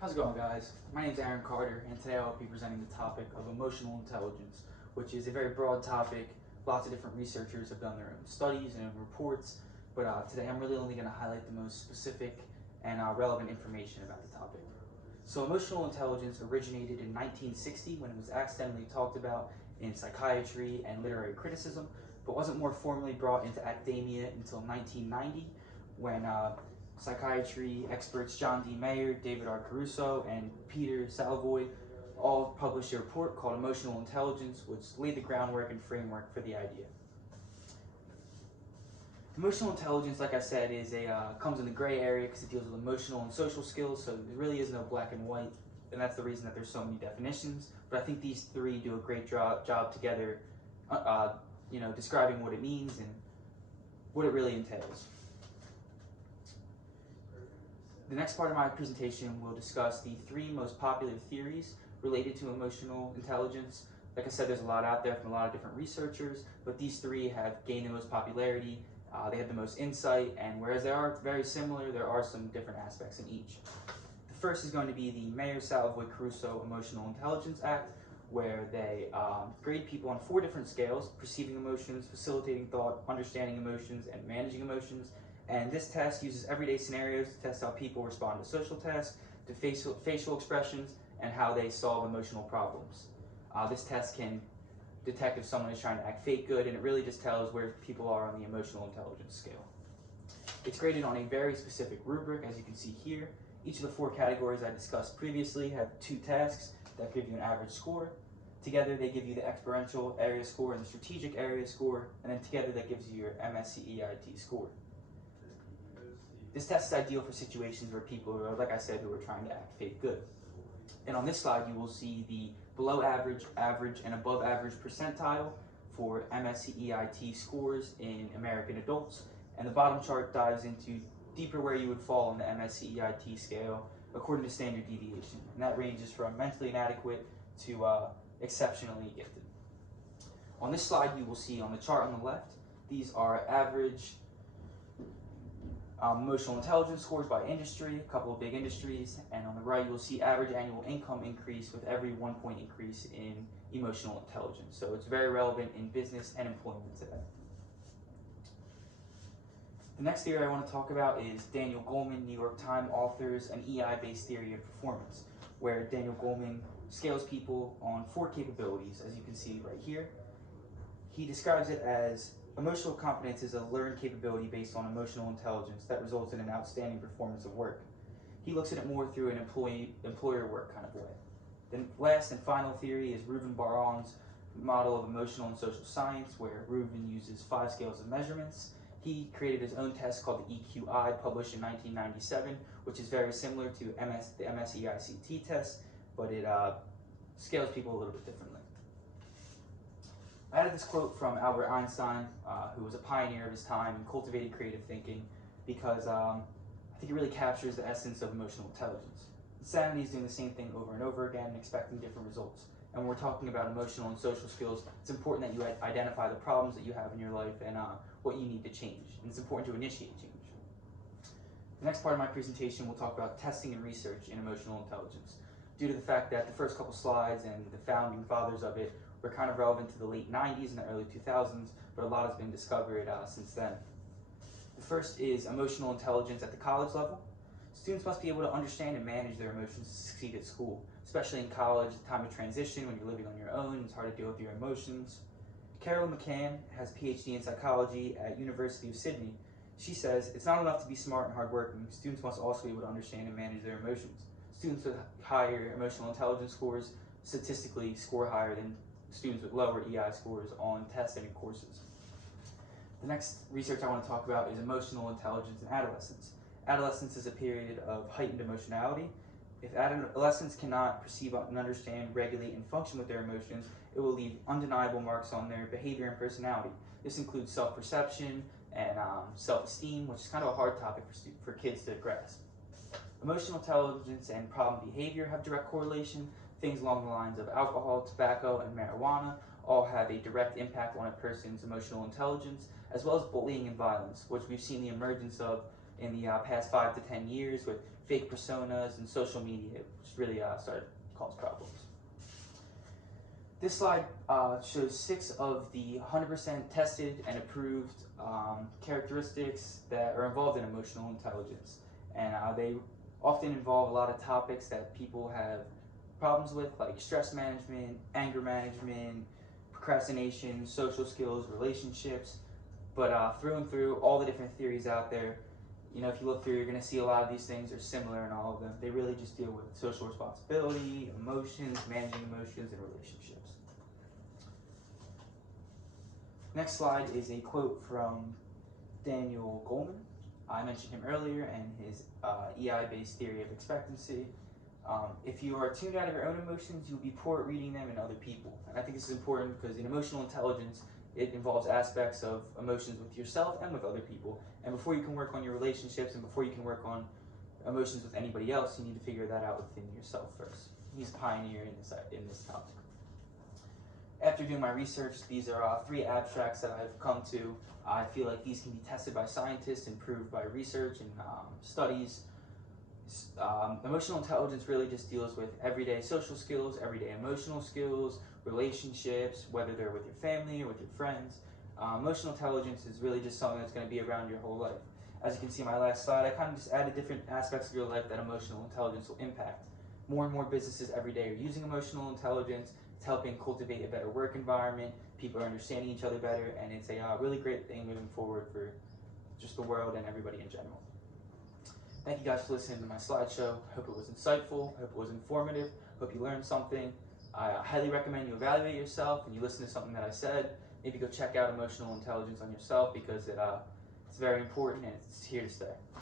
How's it going, guys? My name is Aaron Carter, and today I'll be presenting the topic of emotional intelligence, which is a very broad topic. Lots of different researchers have done their own studies and reports, but today I'm really only going to highlight the most specific and relevant information about the topic. So emotional intelligence originated in 1960 when it was accidentally talked about in psychiatry and literary criticism, but wasn't more formally brought into academia until 1990 when psychiatry experts John D. Mayer, David R. Caruso, and Peter Savoy all published a report called Emotional Intelligence, which laid the groundwork and framework for the idea. Emotional intelligence, like I said, comes in the gray area because it deals with emotional and social skills, so there really is no black and white, and that's the reason that there's so many definitions. But I think these three do a great job together, describing what it means and what it really entails. The next part of my presentation will discuss the three most popular theories related to emotional intelligence. Like I said, there's a lot out there from a lot of different researchers, but these three have gained the most popularity. They have the most insight, and whereas they are very similar, there are some different aspects in each. The first is going to be the Mayer-Savoy-Caruso Emotional Intelligence Act, where they grade people on 4 different scales: perceiving emotions, facilitating thought, understanding emotions, and managing emotions. And this test uses everyday scenarios to test how people respond to social tasks, to facial expressions, and how they solve emotional problems. This test can detect if someone is trying to act fake good, and it really just tells where people are on the emotional intelligence scale. It's graded on a very specific rubric, as you can see here. Each of the 4 categories I discussed previously have 2 tasks that give you an average score. Together, they give you the experiential area score and the strategic area score, and then together that gives you your MSCEIT score. This test is ideal for situations where people are, like I said, who are trying to act fake good. And on this slide, you will see the below average, average, and above average percentile for MSCEIT scores in American adults. And the bottom chart dives into deeper where you would fall on the MSCEIT scale according to standard deviation. And that ranges from mentally inadequate to exceptionally gifted. On this slide, you will see on the chart on the left, these are average emotional intelligence scores by industry, a couple of big industries, and on the right you will see average annual income increase with every 1 point increase in emotional intelligence. So it's very relevant in business and employment today. The next theory I want to talk about is Daniel Goleman, New York Times authors an EI-based theory of performance, where Daniel Goleman scales people on 4 capabilities, as you can see right here. He describes it as emotional competence is a learned capability based on emotional intelligence that results in an outstanding performance of work. He looks at it more through an employer work kind of way. The last and final theory is Reuven Bar-On's model of emotional and social science, where Reuven uses 5 scales of measurements. He created his own test called the EQI, published in 1997, which is very similar to the MSEICT test, but it scales people a little bit differently. I added this quote from Albert Einstein, who was a pioneer of his time and cultivated creative thinking, because I think it really captures the essence of emotional intelligence. Insanity is doing the same thing over and over again and expecting different results. And when we're talking about emotional and social skills, it's important that you identify the problems that you have in your life and what you need to change. And it's important to initiate change. The next part of my presentation will talk about testing and research in emotional intelligence. Due to the fact that the first couple slides and the founding fathers of it were kind of relevant to the late 90s and the early 2000s, but a lot has been discovered since then. The first is emotional intelligence at the college level. Students must be able to understand and manage their emotions to succeed at school, especially in college, the time of transition when you're living on your own. It's hard to deal with your emotions. Carolyn McCann has a PhD in psychology at University of Sydney. She says, it's not enough to be smart and hardworking. Students must also be able to understand and manage their emotions. Students with higher emotional intelligence scores statistically score higher than students with lower EI scores on tests and in courses. The next research I want to talk about is emotional intelligence in adolescence. Adolescence is a period of heightened emotionality. If adolescents cannot perceive and understand, regulate, and function with their emotions, it will leave undeniable marks on their behavior and personality. This includes self-perception and self-esteem, which is kind of a hard topic for kids to grasp. Emotional intelligence and problem behavior have direct correlation. Things along the lines of alcohol, tobacco, and marijuana all have a direct impact on a person's emotional intelligence, as well as bullying and violence, which we've seen the emergence of in the past 5 to 10 years with fake personas and social media, which really started to cause problems. This slide shows 6 of the 100% tested and approved characteristics that are involved in emotional intelligence. And they often involve a lot of topics that people have problems with, like stress management, anger management, procrastination, social skills, relationships. But through and through, all the different theories out there, you know, if you look through, you're going to see a lot of these things are similar in all of them. They really just deal with social responsibility, emotions, managing emotions, and relationships. Next slide is a quote from Daniel Goleman. I mentioned him earlier and his EI-based theory of expectancy. If you are tuned out of your own emotions, you'll be poor at reading them in other people. And I think this is important because in emotional intelligence, it involves aspects of emotions with yourself and with other people. And before you can work on your relationships and before you can work on emotions with anybody else, you need to figure that out within yourself first. He's a pioneer in this topic. After doing my research, these are 3 abstracts that I've come to. I feel like these can be tested by scientists and proved by research and studies. Emotional intelligence really just deals with everyday social skills, everyday emotional skills, relationships, whether they're with your family or with your friends. Emotional intelligence is really just something that's going to be around your whole life. As you can see in my last slide, I kind of just added different aspects of your life that emotional intelligence will impact. More and more businesses every day are using emotional intelligence. It's helping cultivate a better work environment. People are understanding each other better, and it's a really great thing moving forward for just the world and everybody in general. Thank you guys for listening to my slideshow. Hope it was insightful. Hope it was informative. Hope you learned something. I highly recommend you evaluate yourself and you listen to something that I said. Maybe go check out emotional intelligence on yourself because it's very important and it's here to stay.